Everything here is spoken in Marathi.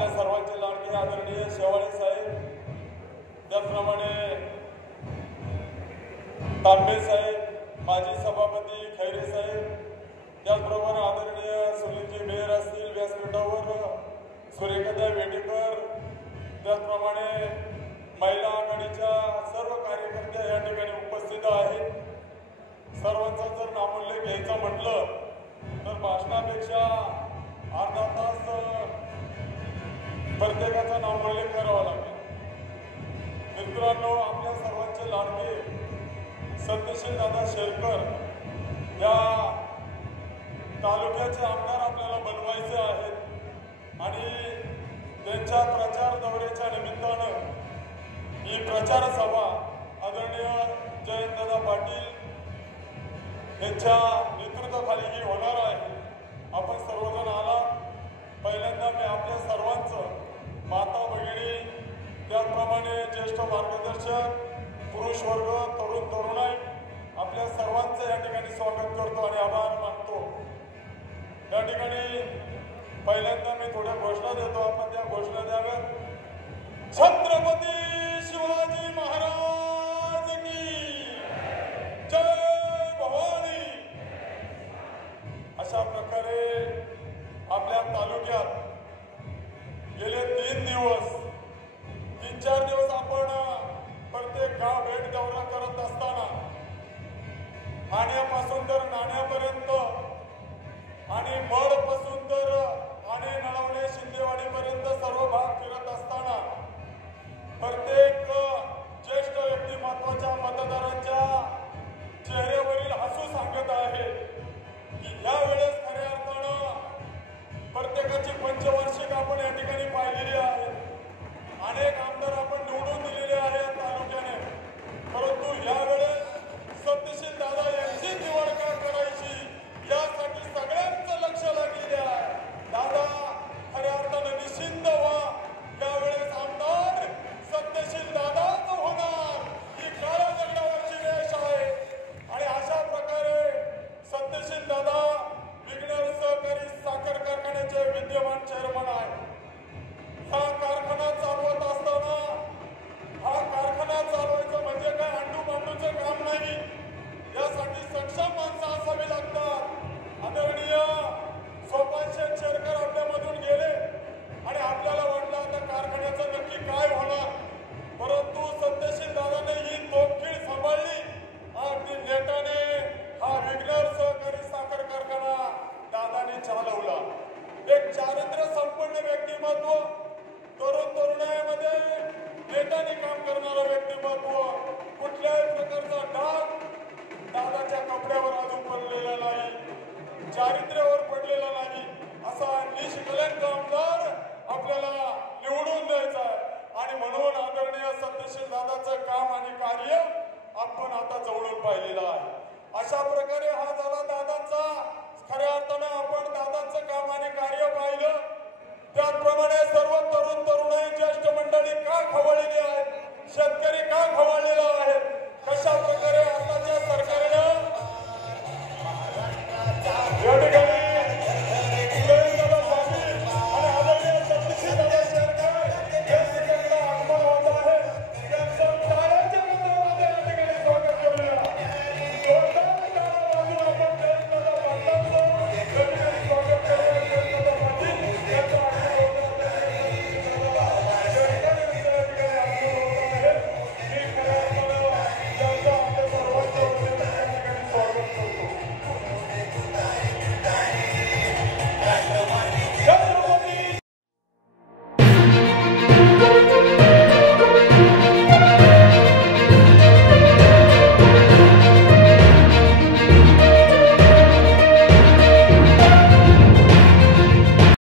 आपल्या सर्वांचे लाडके आदरणीय शेवाळे साहेब, त्याचप्रमाणे तांबे साहेब, माजी सभापती खैरे साहेब, त्याचबरोबर आदरणीय सुनीलजी मेयर असतील व्यासपीठावर, सुरेखाताई वेटेकर, त्याचप्रमाणे महिला आघाडीच्या सर्व कार्यकर्ते या ठिकाणी उपस्थित आहेत. सर्वांचा जर नामोल्लेख घ्यायचं म्हटलं तर भाषणापेक्षा अर्धा तास प्रत्येकाचा नामोल्लेख करावा लागेल. मित्रांनो, आपल्या सर्वांचे लाडके सत्यशील दादा शेरकर या तालुक्याचे आमदार आपल्याला बनवायचे आहेत आणि त्यांच्या प्रचार दौऱ्याच्या निमित्तानं ही प्रचार सभा आदरणीय जयंतदादा पाटील यांच्या नेतृत्वाखाली ही होणार आहे. आपण सर्वजण आलात. पहिल्यांदा मी आपल्या सर्वांचं, माता भगिनी, त्याचप्रमाणे ज्येष्ठ मार्गदर्शक, पुरुष वर्ग, तरुण तरुणाई, आपल्या सर्वांचं या ठिकाणी स्वागत करतो आणि आभार मानतो. या ठिकाणी पहिल्यांदा मी थोड्या घोषणा देतो, आपण त्या घोषणा द्याव्यात. छत्रपती शिवाजी महाराज की जय भवानी. अशा प्रकारे आपल्या तालुक्यात गेले 3-4 दिवस आपण प्रत्येक गाव भेट दौरा करत असताना आण्यापासून तर नाण्यापर्यंत आणि मडपासून तर आणे, नळवणे, शिंदेवाडीपर्यंत सर्व भाग फिरत असताना प्रत्येक ज्येष्ठ व्यक्तिमत्वाच्या मतदारांच्या चेहऱ्यावरील हसू सांगत आहे की यावेळेस खऱ्या अर्थानं प्रत्येकाची पंचवार्षिक आपण या ठिकाणी पाहिलेली आहे. अनेक आमदार आपण निवडून दिलेले आहे या तालुक्याने, परंतु यावेळेस सत्यशील दादा यांची निवड का करायची यासाठी सगळ्यांचं लक्ष लागलेले आहे. दादा खऱ्या अर्थानं निश्चिंत व्हा, यावेळेस आमदार सत्यशील दादाच होणार ही काळ्या दगडावरची रेष आहे. आणि अशा प्रकारे सत्यशील दादा विघ्नर सहकारी साखर कारखान्याचे विद्यमान चेअरमन आहे. हा कारखाना चालवत असताना हा कारखाना चालवायचं म्हणजे काय अंडू बांडूचं काम नाही. यासाठी सक्षम माणसं असावी लागतात. आदरणीय सोपान शेरकर आपल्यामधून गेले आणि आपल्याला वाटलं आता कारखान्याचं नक्की काय होणार, परंतु सत्यशील दादाने ही तोफखीळ सांभाळली. अगदी नेटाने हा विघ्नर सहकारी साखर कारखाना दादाने चालवला. एक चारित्र्य संपन्न व्यक्तिमत्व, तरुण तरुणाईमध्ये नेटाने काम करणारं व्यक्तिमत्व, कुठल्याही प्रकारचा डाग दादाच्या कपड्यावर अजून पडलेला नाही, चारित्र्यावर पडलेला नाही. असा निष्कलंक आमदार आपल्याला निवडून द्यायचा आहे. आणि म्हणून आदरणीय सत्यशील दादाचं काम आणि कार्य आपण आता जवळून पाहिलेलं आहे. अशा प्रकारे हा झाला